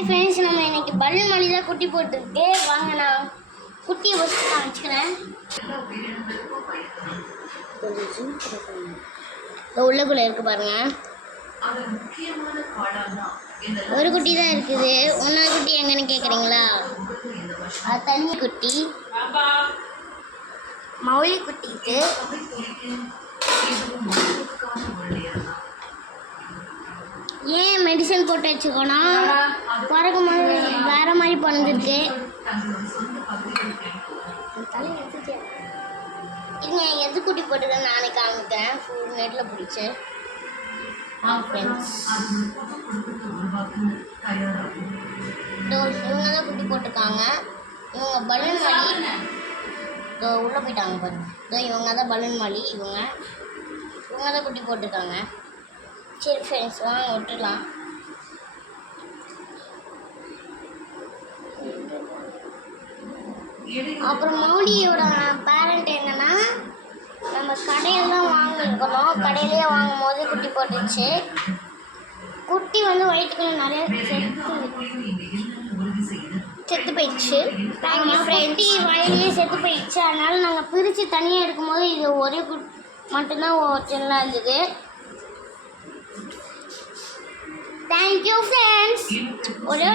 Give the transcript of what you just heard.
Hi friends, நம்ம இன்னைக்கு balloon மணி தான் குட்டி போட்டுருக்கு. வாங்க நான் குட்டியை ஃபஸ்ட்டு காமிச்சுக்கிறேன். உள்ளக்குள்ளே இருக்கு பாருங்க. ஒரு குட்டி தான் இருக்குது. இன்னொரு குட்டி எங்கன்னு கேட்குறீங்களா? அது தண்ணி குட்டி, மௌலி குட்டிக்கு. ஏன் மெடிசன் போட்டு வச்சுக்கோனா பிறக்கும் போது வேற மாதிரி பிறந்திருக்கு. இங்கே எது குட்டி போட்டுருக்கேன் நானே காமிக்கிறேன். ஃபுல் நெட்டில் பிடிச்சி இவங்க தான் குட்டி போட்டிருக்காங்க. இவங்க பலூன் மலி உள்ளே போயிட்டாங்க பாருங்க. இவங்க தான் பலூன் மலி. இவங்க தான் குட்டி போட்டிருக்காங்க. சரி ஃப்ரெண்ட்ஸ், வாங்க விட்டுடலாம். அப்புறம் மௌலியோட பேரண்ட் என்னன்னா, நம்ம கடையெல்லாம் வாங்கிருக்கணும். கடையிலேயே வாங்கும் போது குட்டி போட்டுச்சு. குட்டி வந்து வயிற்றுக்குள்ள நிறைய செத்து போயிடுச்சு. குட்டி வயலையே செத்து போயிடுச்சு. அதனால நாங்கள் பிரித்து தனியாக எடுக்கும்போது இது ஒரே மட்டும்தான் சின்னதாக இருந்தது. Thank you friends. ஒரே